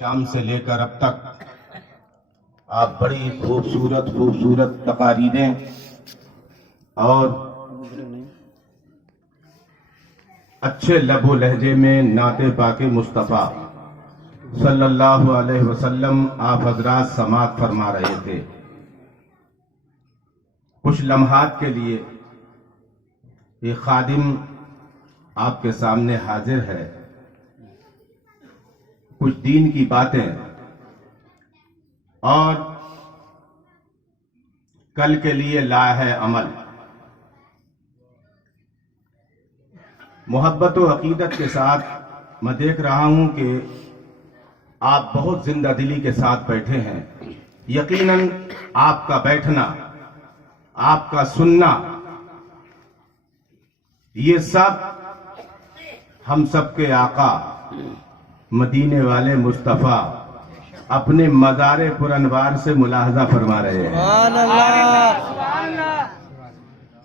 شام سے لے کر اب تک آپ بڑی خوبصورت تقاریریں اور اچھے لب و لہجے میں نعت پاک مصطفیٰ صلی اللہ علیہ وسلم آپ حضرات سماعت فرما رہے تھے۔ کچھ لمحات کے لیے یہ خادم آپ کے سامنے حاضر ہے، کچھ دین کی باتیں اور کل کے لیے لا ہے عمل۔ محبت و عقیدت کے ساتھ میں دیکھ رہا ہوں کہ آپ بہت زندہ دلی کے ساتھ بیٹھے ہیں۔ یقیناً آپ کا بیٹھنا، آپ کا سننا، یہ سب ہم سب کے آقا مدینے والے مصطفیٰ اپنے مزار پر انوار سے ملاحظہ فرما رہے ہیں۔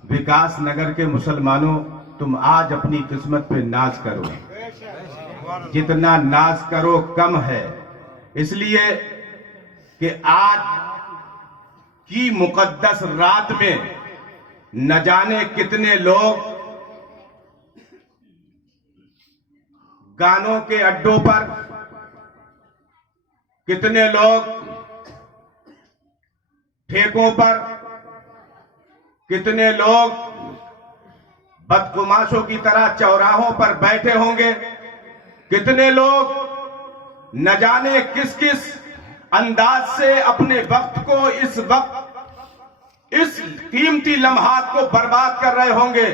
وکاس نگر کے مسلمانوں، تم آج اپنی قسمت پہ ناز کرو، جتنا ناز کرو کم ہے، اس لیے کہ آج کی مقدس رات میں نہ جانے کتنے لوگ گانوں کے اڈوں پر، کتنے لوگ ٹھیکوں پر، کتنے لوگ بدقماشوں کی طرح چوراہوں پر بیٹھے ہوں گے، کتنے لوگ نہ جانے کس کس انداز سے اپنے وقت کو، اس قیمتی لمحات کو برباد کر رہے ہوں گے،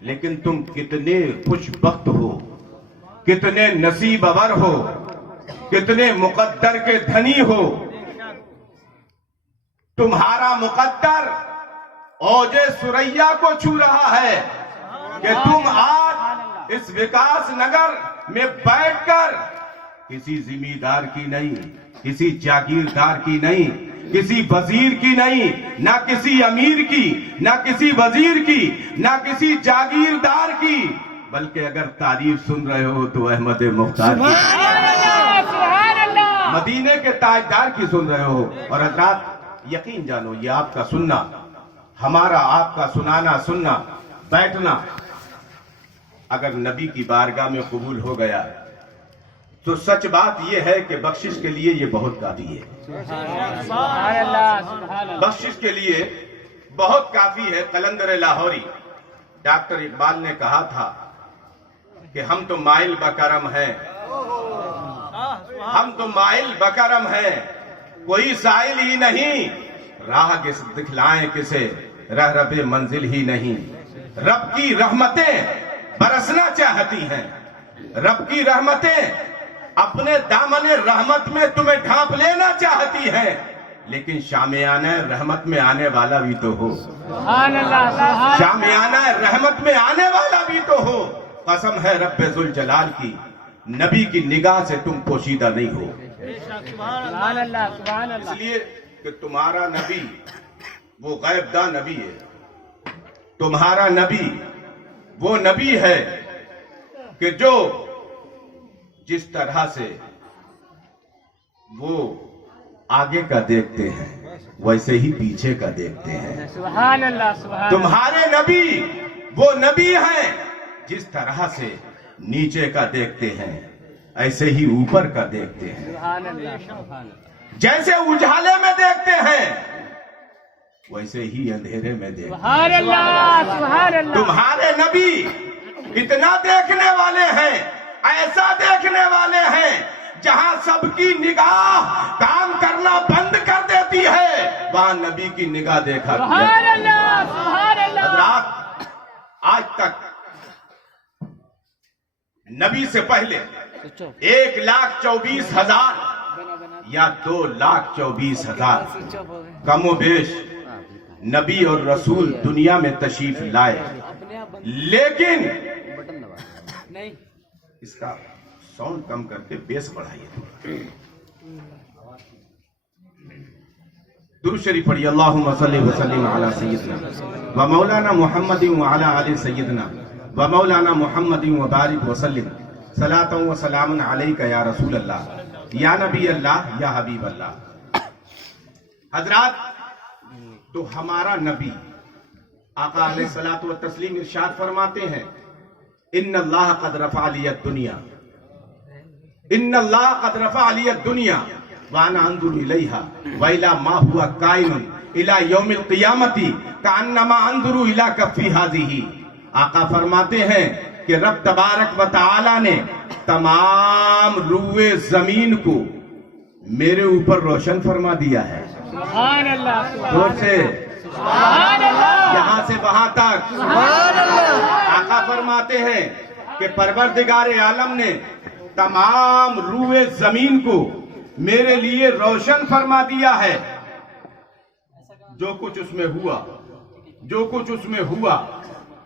لیکن تم کتنے خوش بخت ہو، کتنے نصیب آور ہو، کتنے مقدر کے دھنی ہو۔ تمہارا مقدر اوج سریا کو چھو رہا ہے کہ تم آج اس وکاس نگر میں بیٹھ کر کسی زمیندار کی نہیں، کسی جاگیردار کی نہیں، کسی وزیر کی نہیں، نہ کسی امیر کی، نہ کسی وزیر کی، نہ کسی جاگیردار کی، بلکہ اگر تعریف سن رہے ہو تو احمد مختار کی، مدینے کے تاجدار کی سن رہے ہو۔ اور حضرات یقین جانو، یہ آپ کا سننا، ہمارا آپ کا سنانا، سننا، بیٹھنا اگر نبی کی بارگاہ میں قبول ہو گیا تو سچ بات یہ ہے کہ بخشش کے لیے یہ بہت کافی ہے۔ بخشش کے لیے بہت کافی ہے۔ قلندر لاہوری ڈاکٹر اقبال نے کہا تھا کہ ہم تو مائل بکرم ہیں، ہم تو مائل بکرم ہیں، کوئی سائل ہی نہیں، راہ دکھلائیں کسے، رہ رب منزل ہی نہیں۔ رب کی رحمتیں برسنا چاہتی ہیں، رب کی رحمتیں اپنے دامن رحمت میں تمہیں ڈھانپ لینا چاہتی ہیں، لیکن شامیانہ رحمت میں آنے والا بھی تو ہو، شامیانہ رحمت میں آنے والا بھی تو ہو۔ قسم ہے رب ذوالجلال کی، نبی کی نگاہ سے تم پوشیدہ نہیں ہو، اس لیے کہ تمہارا نبی وہ غیب داں نبی ہے، تمہارا نبی وہ نبی ہے کہ جو جس طرح سے وہ آگے کا دیکھتے ہیں ویسے ہی پیچھے کا دیکھتے ہیں۔ تمہارے نبی وہ نبی ہیں جس طرح سے نیچے کا دیکھتے ہیں ایسے ہی اوپر کا دیکھتے ہیں، جیسے اجالے میں دیکھتے ہیں ویسے ہی اندھیرے میں دیکھتے ہیں۔ تمہارے نبی اتنا دیکھنے والے ہیں، ایسا دیکھنے والے ہیں جہاں سب کی نگاہ کام کرنا بند کر دیتی ہے، وہاں نبی کی نگاہ دیکھا گیا۔ حضرات آج تک نبی سے پہلے 1,24,000 یا 2,24,000 کم و بیش نبی اور رسول دنیا میں تشریف لائے، لیکن اس کا ساؤنڈ کم کر کے بیس بڑھائیے۔ درود شریف پڑھیے، اللہم صلی وسلم علی سیدنا و مولانا محمد وعلی آل سیدنا و مولانا محمد وبارک وسلم صلاۃ و سلام علیک یا رسول اللہ یا نبی اللہ یا حبیب اللہ. حضرات، تو ہمارا نبی آقا علیہ الصلوۃ والتسلیم ارشاد فرماتے ہیں ان اللہ قد رفع لی الدنیا، ان اللہ قد رفع لی الدنیا وانا انظر الیہا والی ما هو کائن الی یوم القیامۃ کانما انظر الی کفی ہذہ. آقا فرماتے ہیں کہ رب تبارک و تعالی نے تمام روئے زمین کو میرے اوپر روشن فرما دیا ہے. سبحان اللہ، دور سے سبحان اللہ، یہاں سے وہاں تک. آقا فرماتے ہیں کہ پروردگار عالم نے تمام روئے زمین کو میرے لیے روشن فرما دیا ہے. جو کچھ اس میں ہوا، جو کچھ اس میں ہوا،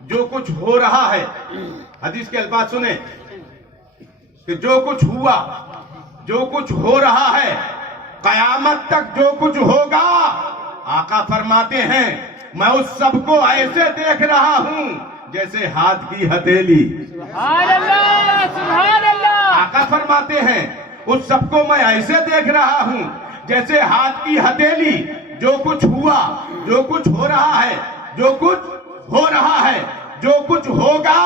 جو کچھ ہو رہا ہے. حدیث کے الفاظ سنیں کہ جو کچھ ہوا، جو کچھ ہو رہا ہے، قیامت تک جو کچھ ہوگا. آقا فرماتے ہیں میں اس سب کو ایسے دیکھ رہا ہوں جیسے ہاتھ کی ہتھیلی. سبحان اللہ، سبحان اللہ. آقا فرماتے ہیں اس سب کو میں ایسے دیکھ رہا ہوں جیسے ہاتھ کی ہتھیلی. جو کچھ ہوا، جو کچھ ہو رہا ہے، جو کچھ ہو رہا ہے، جو کچھ ہوگا.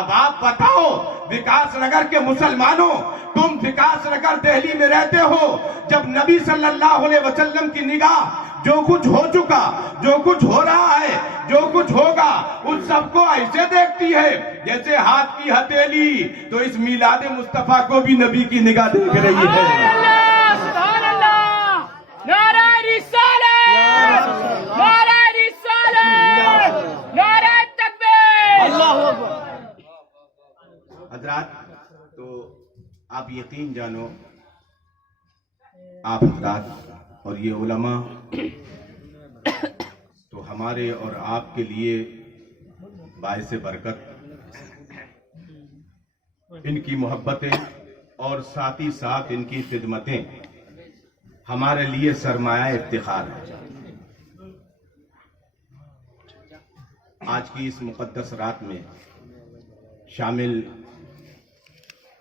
اب آپ بتاؤ وکاس نگر کے مسلمانوں، تم وکاس نگر دہلی میں رہتے ہو، جب نبی صلی اللہ علیہ وسلم کی نگاہ جو کچھ ہو چکا، جو کچھ ہو رہا ہے، جو کچھ ہوگا، اس سب کو ایسے دیکھتی ہے جیسے ہاتھ کی ہتھیلی. تو اس میلاد مصطفیٰ کو بھی نبی کی نگاہ دیکھ رہی ہے. سبحان اللہ، سبحان اللہ. نعرہ رسالت، نعرہ رسالت، نعرہ تکبیر. اللہ اکبر. حضرات، تو آپ یقین جانو، آپ حضرات اور یہ علماء تو ہمارے اور آپ کے لیے باعث برکت. ان کی محبتیں اور ساتھ ہی ساتھ ان کی خدمتیں ہمارے لیے سرمایہ افتخار ہے. آج کی اس مقدس رات میں شامل،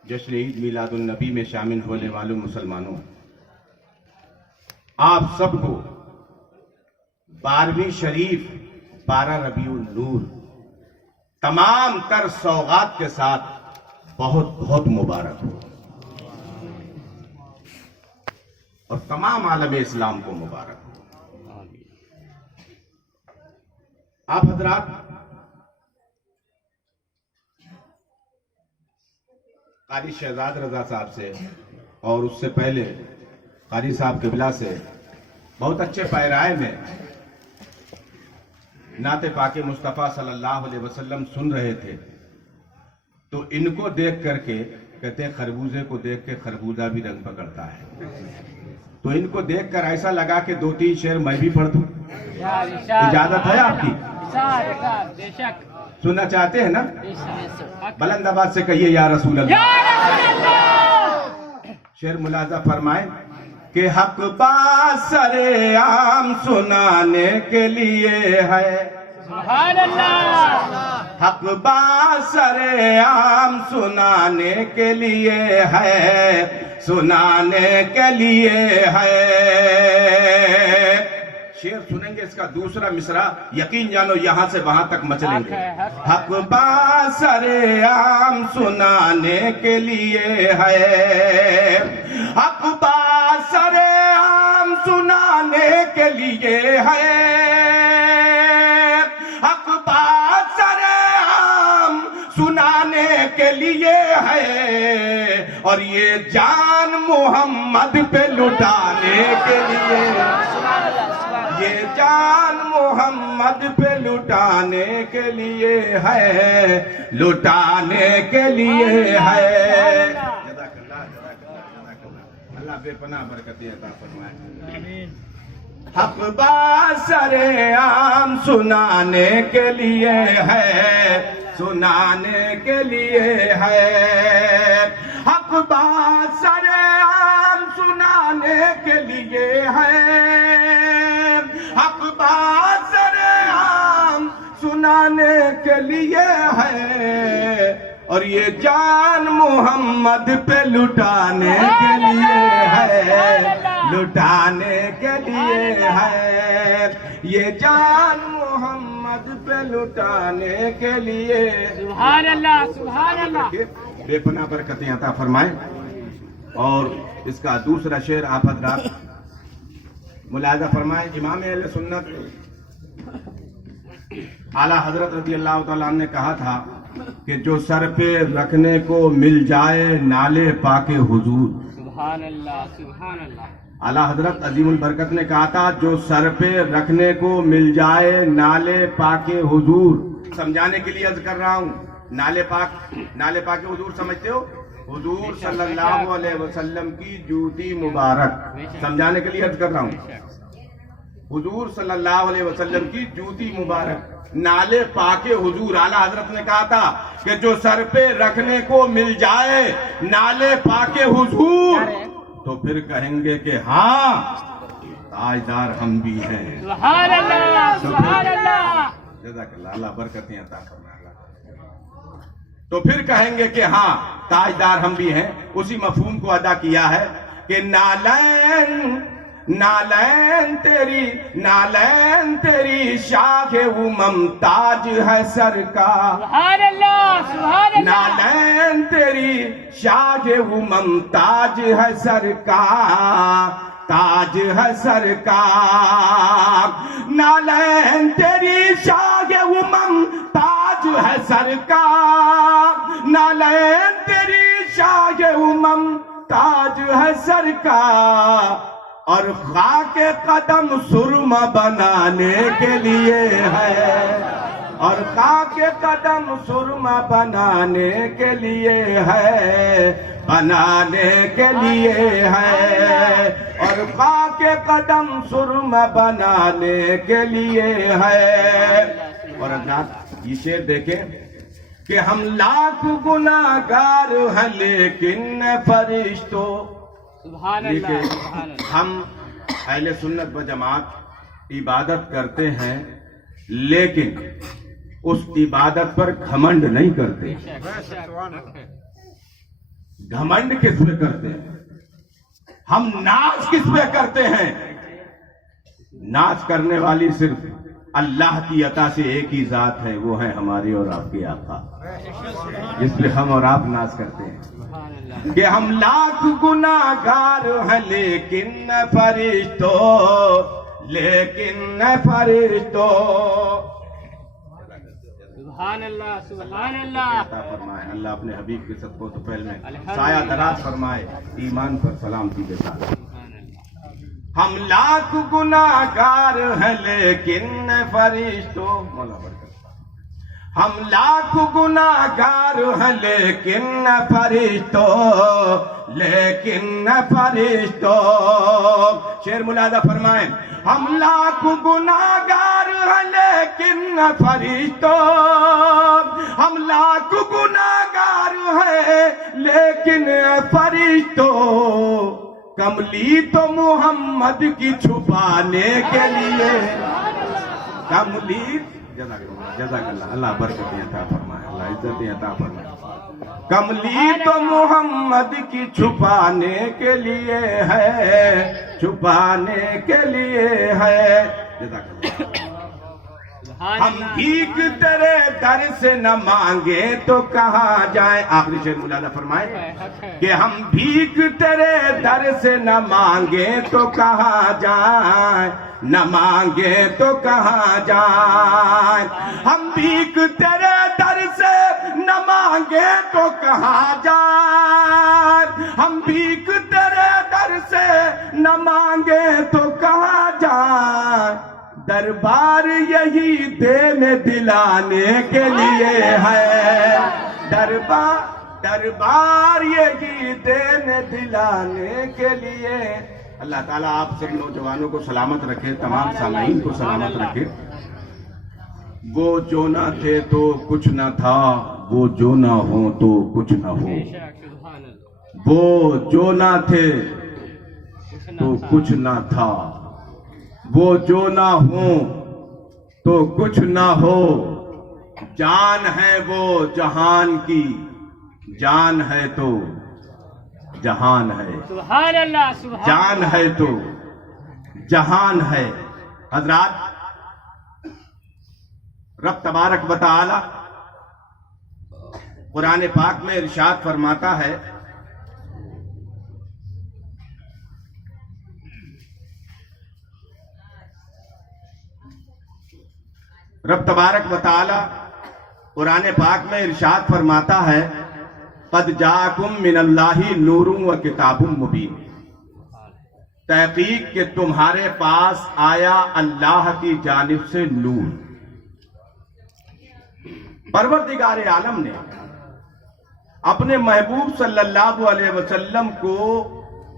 جشن عید میلاد النبی میں شامل ہونے والوں مسلمانوں، آپ سب کو 12ویں شریف 12 ربیع النور تمام تر سوغات کے ساتھ بہت بہت مبارک ہو، اور تمام عالم اسلام کو مبارک ہو. آپ حضرات قاری شہزاد رضا صاحب سے اور اس سے پہلے قاری صاحب قبلہ سے بہت اچھے پیرائے میں نعت پاک مصطفیٰ صلی اللہ علیہ وسلم سن رہے تھے. تو ان کو دیکھ کر کے کہتے ہیں خربوزے کو دیکھ کے خربوزہ بھی رنگ پکڑتا ہے. تو ان کو دیکھ کر ایسا لگا کہ 2-3 شعر میں بھی پڑھ دوں. اجازت ہے آپ کی؟ بے شک. سننا چاہتے ہیں نا؟ بلند آواز سے کہیے یا رسول اللہ. شعر ملاحظہ فرمائیں کہ حق باسر عام سنانے کے لیے ہے. سبحان اللہ. حق باسر عام سنانے کے لیے ہے، سنانے کے لیے ہے. شعر سنیں گے، اس کا دوسرا مصرع یقین جانو یہاں سے وہاں تک مچلیں گے. حق باسر عام سنانے کے لیے ہے، حق باسر عام سنانے کے لیے ہے، حق باسر عام سنانے کے لیے ہے، اور یہ جان محمد پہ لٹانے کے لیے، یہ جان محمد پہ لٹانے کے لیے ہے، لٹانے کے لیے ہے. اللہ بے پناہ برکتیں عطا فرمائے. حق باسر عام سنانے کے لیے ہے، سنانے کے لیے ہے، حق باسر عام سنانے کے لیے ہے، حق باسر عام سنانے کے لیے ہے، اور یہ جان محمد پہ لٹانے کے لیے ہے، لٹانے کے لیے ہے، یہ جان محمد پہ لٹانے کے لیے۔ سبحان اللہ سبحان اللہ۔ بے پناہ برکتیں عطا فرمائے۔ اور اس کا دوسرا شعر آپ حضرات ملاحظہ فرمائے، امام اہل سنت اعلیٰ حضرت رضی اللہ تعالیٰ عنہ نے کہا تھا کہ جو سر پہ رکھنے کو مل جائے نالے پاک حضور۔ سبحان اللہ سبحان اللہ۔ اعلیٰ حضرت عظیم البرکت نے کہا تھا جو سر پہ رکھنے کو مل جائے نالے پاک حضور۔ سمجھانے کے لیے عرض کر رہا ہوں، نالے پاک حضور سمجھتے ہو؟ حضور صلی اللہ علیہ وسلم کی جوتی مبارک۔ سمجھانے کے لیے عرض کر رہا ہوں، حضور صلی اللہ علیہ وسلم کی جوتی مبارک، نالے پاک حضور۔ اعلیٰ حضرت نے کہا تھا کہ جو سر پہ رکھنے کو مل جائے نالے پاک حضور تو پھر کہیں گے کہ ہاں تاجدار ہم بھی ہیں۔ سبحان اللہ سبحان اللہ۔ جزاک اللہ، اللہ برکتیں عطا فرمائے۔ تو پھر کہیں گے کہ ہاں تاجدار ہم بھی ہیں۔ اسی مفہوم کو ادا کیا ہے کہ نالین تیری شاخ ممتاج ہے سرکار۔ سبحان اللہ سبحان اللہ۔ نالین تیری شاخ ممتاج ہے سرکار، تاج ہے سرکار۔ نالین تیری شاخ ممتاج ہے سرکار، نالین تیری شاخ ممتاج ہے سرکار، اور خاک قدم سرما بنانے کے لیے ہے، اور خاک قدم سرما بنانے کے لیے ہے، بنانے کے لیے ہے، اور خاک قدم سرما بنانے کے لیے ہے۔ اور حضرات یہ شعر دیکھیں کہ ہم لاکھ گناہگار ہیں لیکن فرشتوں، سبحان اللہ سبحان اللہ۔ ہم اہل سنت و جماعت عبادت کرتے ہیں لیکن اس عبادت پر گھمنڈ نہیں کرتے۔ گھمنڈ کس پہ کرتے ہیں؟ ہم ناز کس پہ کرتے ہیں؟ ناز کرنے والی صرف اللہ کی عطا سے ایک ہی ذات ہے، وہ ہے ہمارے اور آپ کے آقا، جس پہ ہم اور آپ ناز کرتے ہیں کہ ہم لاکھ گناہگار ہیں لیکن فرشتوں، لیکن فرشتوں۔ سبحان اللہ سبحان اللہ۔ عطا فرمائے اللہ اپنے حبیب کے صدقہ تو پہل میں سایہ دراز فرمائے، ایمان پر سلامتی کے ساتھ۔ ہم لاکھ گناہگار ہیں لیکن فرشتوں، مولا برکت، ہم لاکھ گناہگار ہیں لیکن فرشتوں، لیکن فرشتوں۔ شعر ملاحظہ فرمائیں، ہم لاکھ گناہگار ہیں لیکن فرشتوں، ہم لاکھ گناہگار ہیں لیکن فرشتوں، کملی تو محمد کی چھپانے کے لیے، کملی، جزاک اللہ، اللہ برکتیں عطا فرمائے، اللہ عزتیں عطا فرمائے۔ کملی تو محمد کی چھپانے کے لیے ہے، چھپانے کے لیے ہے۔ جزاک اللہ۔ ہم بھیک تیرے در سے نہ مانگے تو کہاں جائیں، آخری شعر ملاحظہ فرمائے کہ ہم بھیک تیرے در سے نہ مانگے تو کہاں جائیں، نہ مانگے تو کہاں جائیں، ہم بھیک تیرے در سے نہ مانگے تو کہاں جائیں، ہم بھیک تیرے در سے نہ مانگے تو کہاں جائیں، دربار یہی دینے دلانے کے لیے ہے، دربار یہی دینے دلانے کے لیے۔ اللہ تعالیٰ آپ سب نوجوانوں کو سلامت رکھے، تمام سامعین کو سلامت رکھے۔ وہ جو نہ تھے تو کچھ نہ تھا، وہ جو نہ ہو تو کچھ نہ ہو، وہ جو نہ تھے تو کچھ نہ تھا، وہ جو نہ ہوں تو کچھ نہ ہو، جان ہے وہ جہان کی جان ہے تو جہان ہے، سبحان اللہ سبحان جان ہے تو جہان ہے۔ حضرات، رب تبارک و تعالی قرآن پاک میں ارشاد فرماتا ہے، رب تبارک و تعالی قرآن پاک میں ارشاد فرماتا ہے، قد جاءکم من اللہ نور و کتاب مبین، تحقیق کہ تمہارے پاس آیا اللہ کی جانب سے نور۔ پروردگار عالم نے اپنے محبوب صلی اللہ علیہ وسلم کو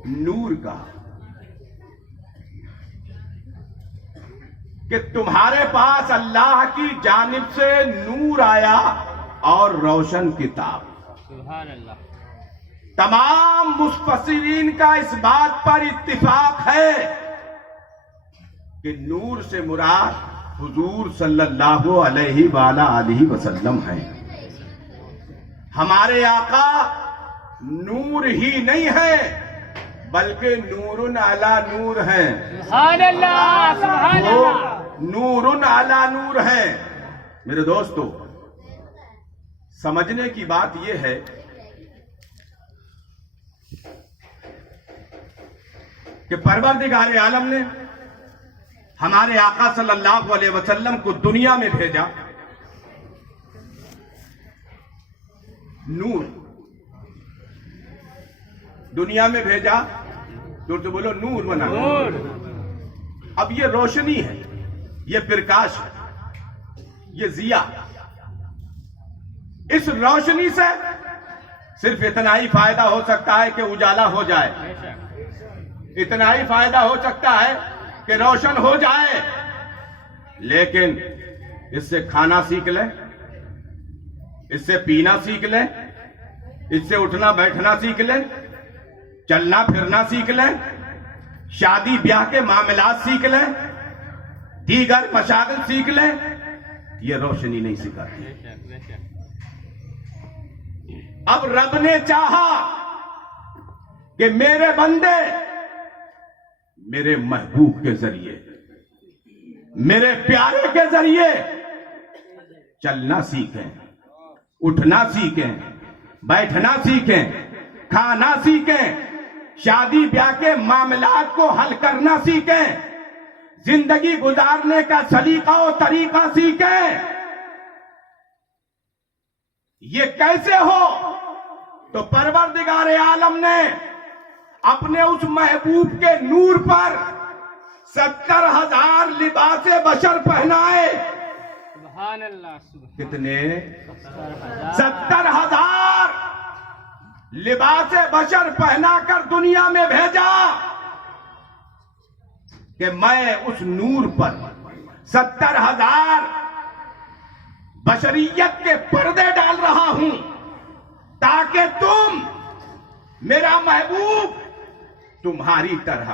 نور کہا کہ تمہارے پاس اللہ کی جانب سے نور آیا اور روشن کتاب۔ سبحان اللہ۔ تمام مفسرین کا اس بات پر اتفاق ہے کہ نور سے مراد حضور صلی اللہ علیہ وآلہ وسلم ہیں۔ ہمارے آقا نور ہی نہیں ہے بلکہ نور علی نور ہیں، سبحان اللہ سبحان وہ اللہ۔ نور علی نور ہیں۔ میرے دوستو، سمجھنے کی بات یہ ہے کہ پروردگار عالم نے ہمارے آقا صلی اللہ علیہ وسلم کو دنیا میں بھیجا، نور دنیا میں بھیجا، دور سے بولو نور بنا۔ نور۔ اب یہ روشنی ہے، یہ پرکاش ہے، یہ ضیا۔ اس روشنی سے صرف اتنا ہی فائدہ ہو سکتا ہے کہ اجالا ہو جائے، بے شک۔ اتنا ہی فائدہ ہو سکتا ہے کہ روشن ہو جائے، لیکن اس سے کھانا سیکھ لیں، اس سے پینا سیکھ لیں، اس سے اٹھنا بیٹھنا سیکھ لیں، چلنا پھرنا سیکھ لیں، شادی بیاہ کے معاملات سیکھ لیں، دیگر مشاغل سیکھ لیں، یہ روشنی نہیں سکھاتی۔ بے شک بے شک۔ اب رب نے چاہا کہ میرے بندے میرے محبوب کے ذریعے، میرے پیارے کے ذریعے چلنا سیکھیں، اٹھنا سیکھیں، بیٹھنا سیکھیں، کھانا سیکھیں، شادی بیاہ کے معاملات کو حل کرنا سیکھیں، زندگی گزارنے کا سلیقہ و طریقہ سیکھیں۔ یہ کیسے ہو؟ تو پروردگار عالم نے اپنے اس محبوب کے نور پر 70,000 لباس بشر پہنائے۔ سبحان اللہ سبحان کتنے؟ اللہ۔ 70,000 لباس بشر پہنا کر دنیا میں بھیجا کہ میں اس نور پر 70,000 بشریت کے پردے ڈال رہا ہوں تاکہ تم، میرا محبوب، تمہاری طرح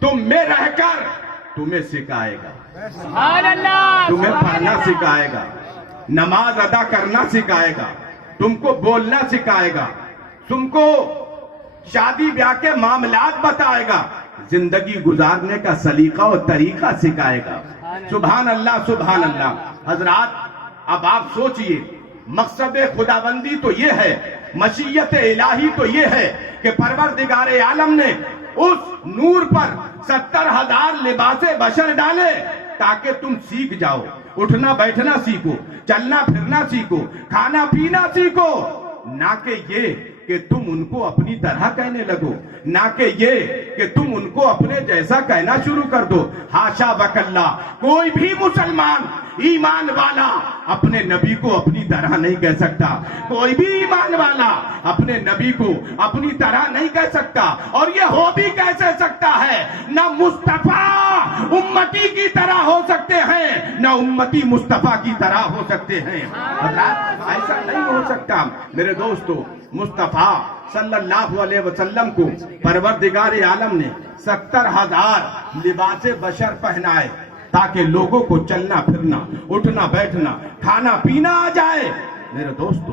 تم میں رہ کر تمہیں سکھائے گا، سبحان اللہ تمہیں سبحان پڑھنا اللہ۔ سکھائے گا، نماز ادا کرنا سکھائے گا، تم کو بولنا سکھائے گا، تم کو شادی بیاہ کے معاملات بتائے گا، زندگی گزارنے کا سلیقہ و طریقہ سکھائے گا۔ سبحان اللہ سبحان اللہ۔ حضرات، اب آپ سوچئے، مقصد خداوندی تو یہ ہے، مشیت الہی تو یہ ہے کہ پروردگار عالم نے اس نور پر 70,000 لباس بشر ڈالے تاکہ تم سیکھ جاؤ، اٹھنا بیٹھنا سیکھو، چلنا پھرنا سیکھو، کھانا پینا سیکھو، نہ کہ یہ کہ تم ان کو اپنی طرح کہنے لگو، نہ کہ یہ کہ تم ان کو اپنے جیسا کہنا شروع کر دو۔ حاشا وکلا، کوئی بھی مسلمان ایمان والا اپنے نبی کو اپنی طرح نہیں کہہ سکتا، کوئی بھی ایمان والا اپنے نبی کو اپنی طرح نہیں کہہ سکتا، اور یہ ہو بھی کیسے سکتا ہے؟ نہ مصطفیٰ امتی کی طرح ہو سکتے ہیں، نہ امتی مصطفیٰ کی طرح ہو سکتے ہیں۔ حضرات، ایسا نہیں ہو سکتا۔ میرے دوستو، مصطفیٰ صلی اللہ علیہ وسلم کو پروردگار عالم نے 70,000 لباس بشر پہنائے تاکہ لوگوں کو چلنا پھرنا، اٹھنا بیٹھنا، کھانا پینا آ جائے۔ میرے دوستو،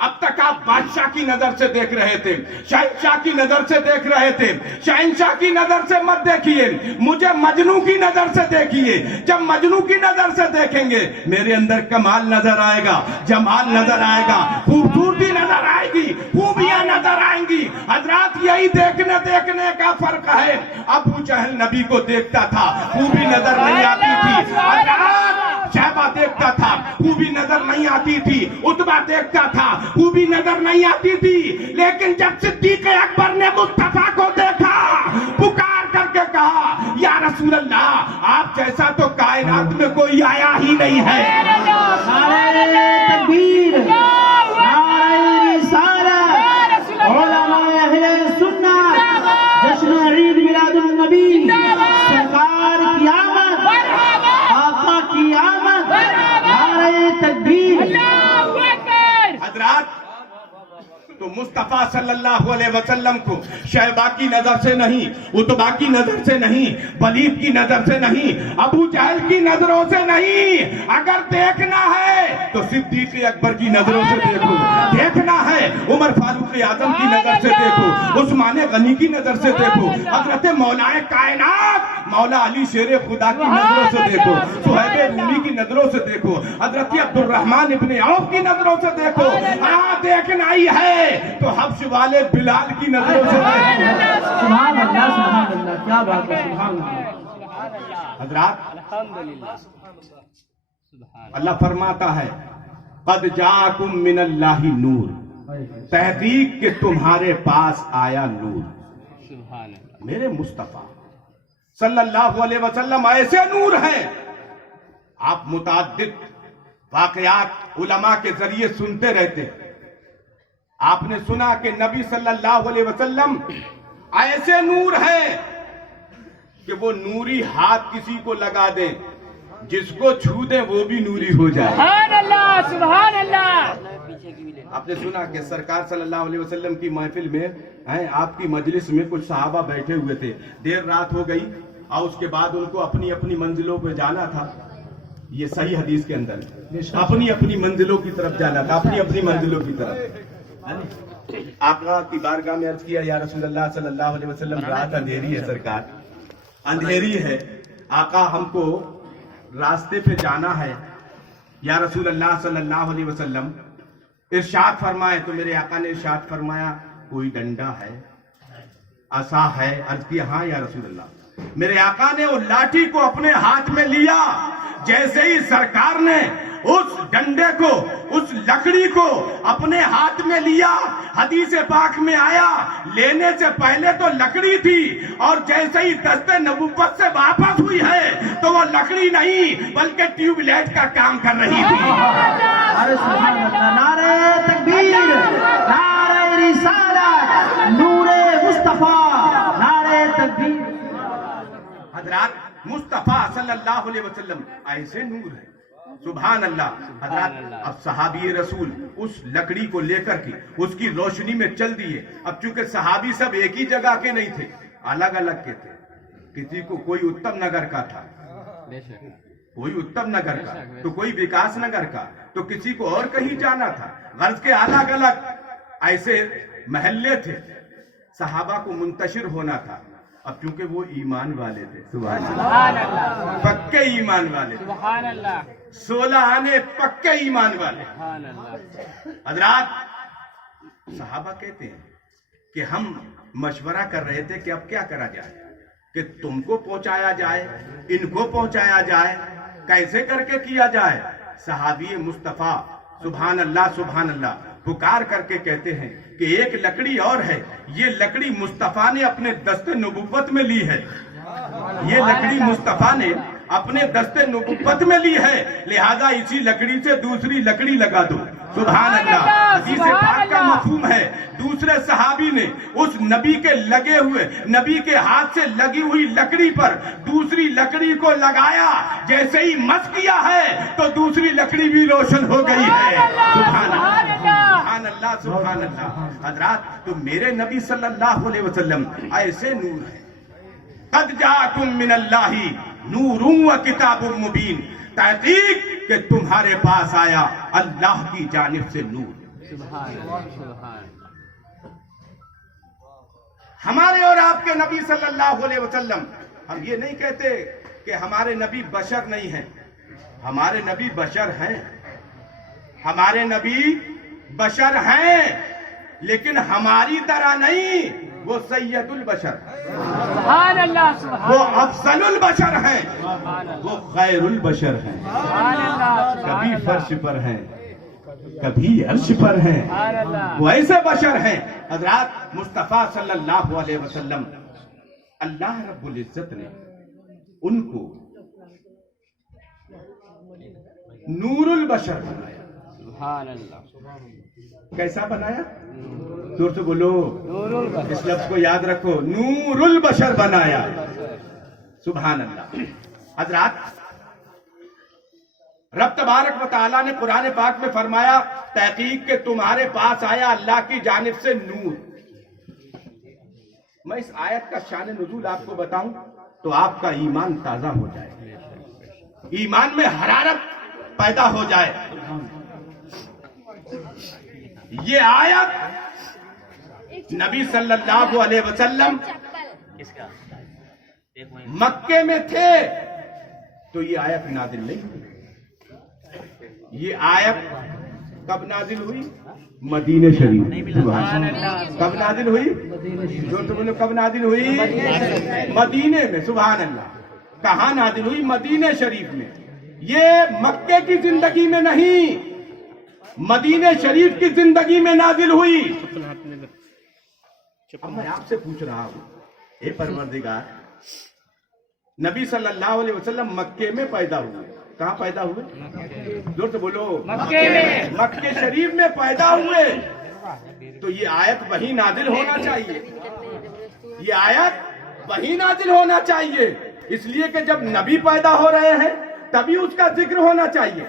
اب تک آپ بادشاہ کی نظر سے دیکھ رہے تھے, شہنشاہ کی نظر سے دیکھ رہے تھے. شہنشاہ کی نظر سے مت دیکھیے, مجھے مجنو کی نظر سے دیکھیے. جب مجنو کی نظر سے دیکھیں گے میرے اندر کمال نظر آئے گا, جمال نظر آئے گا, خوبصورتی نظر آئے گی, خوبیاں نظر آئیں گی. حضرات یہی دیکھنے کا فرق ہے. ابو جہل نبی کو دیکھتا تھا, خوبی نظر نہیں آتی تھی. حضرات شہبہ دیکھتا تھا, خوبی نظر نہیں آتی تھی. عتبہ دیکھتا تھا, خوبی نظر نہیں آتی تھی. لیکن جب صدیق اکبر نے مصطفیٰ کو دیکھا, پکار کر کے کہا یا رسول اللہ, آپ جیسا تو کائنات میں کوئی آیا ہی نہیں ہے. نعرہ تکبیر, نعرہ رسالت, علماء اہل سنت, جشن عید میلاد النبی, سرکار کی آمد, آقا کی آمد, نعرہ تکبیر. حضرات تو مصطفیٰ صلی اللہ علیہ وسلم کو شہبہ کی نظر سے نہیں, عتبہ کی نظر سے نہیں, ولید کی نظر سے نہیں, ابو جہل کی نظروں سے نہیں, اگر دیکھنا ہے تو صدیق اکبر کی نظروں سے دیکھو, دیکھنا ہے عمر فاروق اعظم کی نظر سے دیکھو, عثمان غنی کی نظر سے دیکھو, حضرت مولا کائنات مولا علی شیر خدا کی نظروں سے دیکھو, صہیب رومی کی نظروں سے دیکھو, حضرت عبد الرحمن ابن عوف کی نظروں سے دیکھو. ہاں دیکھنا ہی ہے تو حبش والے بلال کی نظروں سے دیکھو. سبحان اللہ, سبحان اللہ, کیا بات ہے, سبحان اللہ. حضرات الحمدللہ, اللہ فرماتا ہے قد جاکم من اللہ نور, تحقیق کہ تمہارے پاس آیا نور. سبحان اللہ, میرے مصطفیٰ صلی اللہ علیہ وسلم ایسے نور ہیں. آپ متعدد واقعات علماء کے ذریعے سنتے رہتے. آپ نے سنا کہ نبی صلی اللہ علیہ وسلم ایسے نور ہیں کہ وہ نوری ہاتھ کسی کو لگا دیں, جس کو چھو دیں وہ بھی نوری ہو جائے. سبحان اللہ, سبحان اللہ. آپ نے سنا کہ سرکار صلی اللہ علیہ وسلم کی محفل میں, آپ کی مجلس میں کچھ صحابہ بیٹھے ہوئے تھے, دیر رات ہو گئی اور اس کے بعد ان کو اپنی اپنی منزلوں پہ جانا تھا. یہ صحیح حدیث کے اندر اپنی اپنی منزلوں کی طرف جانا تھا, اپنی اپنی منزلوں کی طرف. آقا کی بارگاہ میں عرض کیا یا رسول اللہ صلی اللہ علیہ وسلم, رات اندھیری ہے, سرکار اندھیری ہے, آقا ہم کو راستے پہ جانا ہے, یا رسول اللہ صلی اللہ علیہ وسلم ارشاد فرمائے. تو میرے آقا نے ارشاد فرمایا کوئی ڈنڈا ہے, عصا ہے؟ عرض کیا ہاں یا رسول اللہ. میرے آقا نے وہ لاٹھی کو اپنے ہاتھ میں لیا. جیسے ہی سرکار نے اس ڈنڈے کو, اس لکڑی کو اپنے ہاتھ میں لیا, حدیث پاک میں آیا لینے سے پہلے تو لکڑی تھی, اور جیسے ہی دست نبوت سے واپس ہوئی ہے تو وہ لکڑی نہیں بلکہ ٹیوب لائٹ کا کام کر رہی تھی. ارے سبحان اللہ, نعرہ تکبیر, نعرہ رسالت, نور مصطفیٰ, نعرہ تکبیر. حضرات مصطفیٰ صلی اللہ علیہ وسلم ایسے نور ہے, سبحان اللہ. حضرات اب صحابی رسول اس لکڑی کو لے کر کے اس کی روشنی میں چل دیے. اب چونکہ صحابی سب ایک ہی جگہ کے نہیں تھے, الگ الگ کے تھے. کسی کو کوئی اتم نگر کا تھا, کوئی اتم نگر کا, تو کوئی وکاس نگر کا, تو کسی کو اور کہیں جانا تھا. غرض کے الگ الگ ایسے محلے تھے. صحابہ کو منتشر ہونا تھا. اب چونکہ وہ ایمان والے تھے, سبحان اللہ, پکے ایمان والے, سبحان اللہ, 16 آنے پکے ایمان والے. سبحان اللہ. حضرات صحابہ کہتے ہیں کہ ہم مشورہ کر رہے تھے کہ اب کیا کرا جائے, کہ تم کو پہنچایا جائے, ان کو پہنچایا جائے, کیسے کر کے کیا جائے. صحابی مصطفیٰ سبحان اللہ, سبحان اللہ پکار کر کے کہتے ہیں کہ ایک لکڑی اور ہے, یہ لکڑی مصطفیٰ نے اپنے دست نبوت میں لی ہے, یہ لکڑی مصطفیٰ نے اپنے دست نبوت میں لی ہے, لہذا اسی لکڑی سے دوسری لکڑی لگا دو. سبحان اللہ. حدیث پاک کا مفہوم ہے دوسرے صحابی نے اس نبی کے لگے ہوئے, نبی کے ہاتھ سے لگی ہوئی لکڑی پر دوسری لکڑی کو لگایا, جیسے ہی مس کیا ہے تو دوسری لکڑی بھی روشن ہو گئی ہے. سبحان اللہ, سبحان اللہ, سبحان اللہ. حضرات تو میرے نبی صلی اللہ علیہ وسلم ایسے نور ہیں. قد جاکم من اللہ نور و کتاب مبین, تحقیق کہ تمہارے پاس آیا اللہ کی جانب سے نور. سبحان اللہ سبحان اللہ ہمارے اور آپ کے نبی صلی اللہ علیہ وسلم، ہم یہ نہیں کہتے کہ ہمارے نبی بشر نہیں ہیں، ہمارے نبی بشر ہیں، ہمارے نبی بشر ہیں، لیکن ہماری طرح نہیں، وہ سید البشر، سبحان اللہ سبحان وہ افضل البشر ہیں، سبحان اللہ وہ خیر البشر ہیں، سبحان اللہ کبھی فرش پر ہیں، کبھی عرش پر ہیں، سبحان اللہ وہ ایسے بشر ہیں۔ حضرات مصطفیٰ صلی اللہ علیہ وسلم، اللہ رب العزت نے ان کو نور البشر بنایا۔ سبحان اللہ کیسا بنایا؟ زور سے بولو، نور البشر اس لفظ کو یاد رکھو، نور البشر بنایا۔ سبحان اللہ۔ حضرات رب تبارک و تعالیٰ نے قرآن پاک میں فرمایا، تحقیق کہ تمہارے پاس آیا اللہ کی جانب سے نور۔ میں اس آیت کا شان نزول آپ کو بتاؤں تو آپ کا ایمان تازہ ہو جائے، ایمان میں حرارت پیدا ہو جائے۔ یہ آیت نبی صلی اللہ علیہ وسلم مکے میں تھے تو یہ آیت نازل نہیں ہوئی۔ یہ آیت کب نازل ہوئی؟ مدینہ شریف۔ سبحان اللہ کب نازل ہوئی؟ جو تم نے کب نازل ہوئی؟ مدینے میں۔ سبحان اللہ۔ کہاں نازل ہوئی؟ مدینہ شریف میں۔ یہ مکے کی زندگی میں نہیں، مدینہ شریف کی زندگی میں نازل ہوئی۔ اب میں آپ سے پوچھ رہا ہوں، اے پروردگار، نبی صلی اللہ علیہ وسلم مکے میں پیدا ہوئے، کہاں پیدا ہوئے؟ زور سے بولو، مکے میں۔ مکے شریف میں پیدا ہوئے، تو یہ آیت وہیں نازل ہونا چاہیے، یہ آیت وہیں نازل ہونا چاہیے، اس لیے کہ جب نبی پیدا ہو رہے ہیں تبھی اس کا ذکر ہونا چاہیے،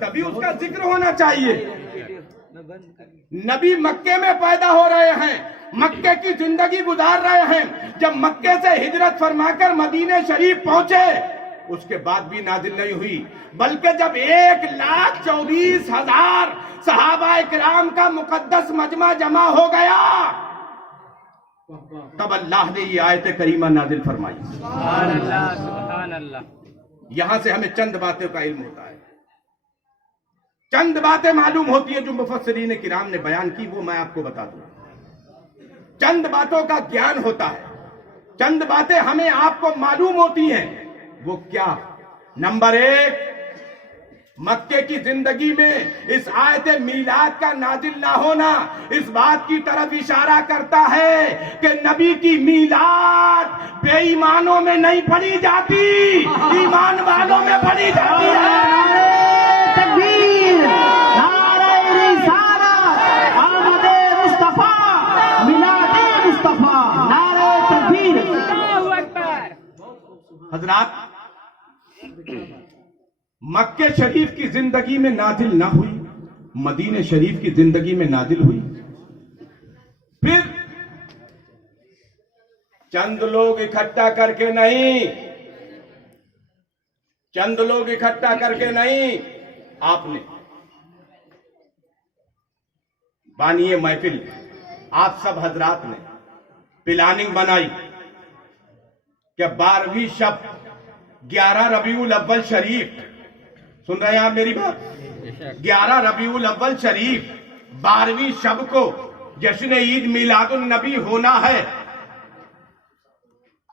تبھی اس کا ذکر ہونا چاہیے۔ نبی مکے میں پیدا ہو رہے ہیں، مکے کی زندگی گزار رہے ہیں، جب مکے سے ہجرت فرما کر مدینہ شریف پہنچے اس کے بعد بھی نازل نہیں ہوئی، بلکہ جب 1,24,000 صحابہ کرام کا مقدس مجمع جمع ہو گیا تب اللہ نے یہ آیت کریمہ نازل فرمائی۔ سبحان اللہ سبحان اللہ یہاں سے ہمیں چند باتوں کا علم ہوتا ہے، چند باتیں معلوم ہوتی ہیں جو مفسرین کرام نے بیان کی، وہ میں آپ کو بتا دوں۔ چند باتوں کا گیان ہوتا ہے، چند باتیں ہمیں آپ کو معلوم ہوتی ہیں، وہ کیا؟ نمبر 1، مکے کی زندگی میں اس آیت میلاد کا نازل نہ ہونا اس بات کی طرف اشارہ کرتا ہے کہ نبی کی میلاد بے ایمانوں میں نہیں پڑھی جاتی، ایمان والوں میں پڑھی جاتی ہے۔ تکبیر، نعرہ رسالت، آمد مصطفیٰ، میلاد مصطفیٰ، نعرہ تکبیر۔ اللہ اکبر۔ حضرات مکہ شریف کی زندگی میں نازل نہ ہوئی، مدینہ شریف کی زندگی میں نازل ہوئی۔ پھر چند لوگ اکٹھا کر کے نہیں، چند لوگ اکٹھا کر کے نہیں، آپ نے بانی محفل، آپ سب حضرات نے پلاننگ بنائی کہ 12ویں شب 11 ربیع الاول شریف، سن رہے ہیں آپ میری بات؟ 11 ربیع الاول شریف 12ویں شب کو جشن عید میلاد النبی ہونا ہے۔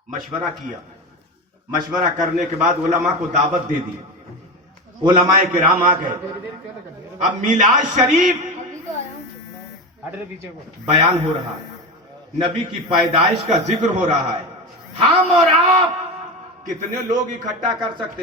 مشورہ کیا، مشورہ کرنے کے بعد علماء کو دعوت دے دی، علماء کرام آ گئے۔ اب میلاد شریف بیان ہو رہا ہے، نبی کی پیدائش کا ذکر ہو رہا ہے، ہم اور آپ کتنے لوگ اکٹھا کر سکتے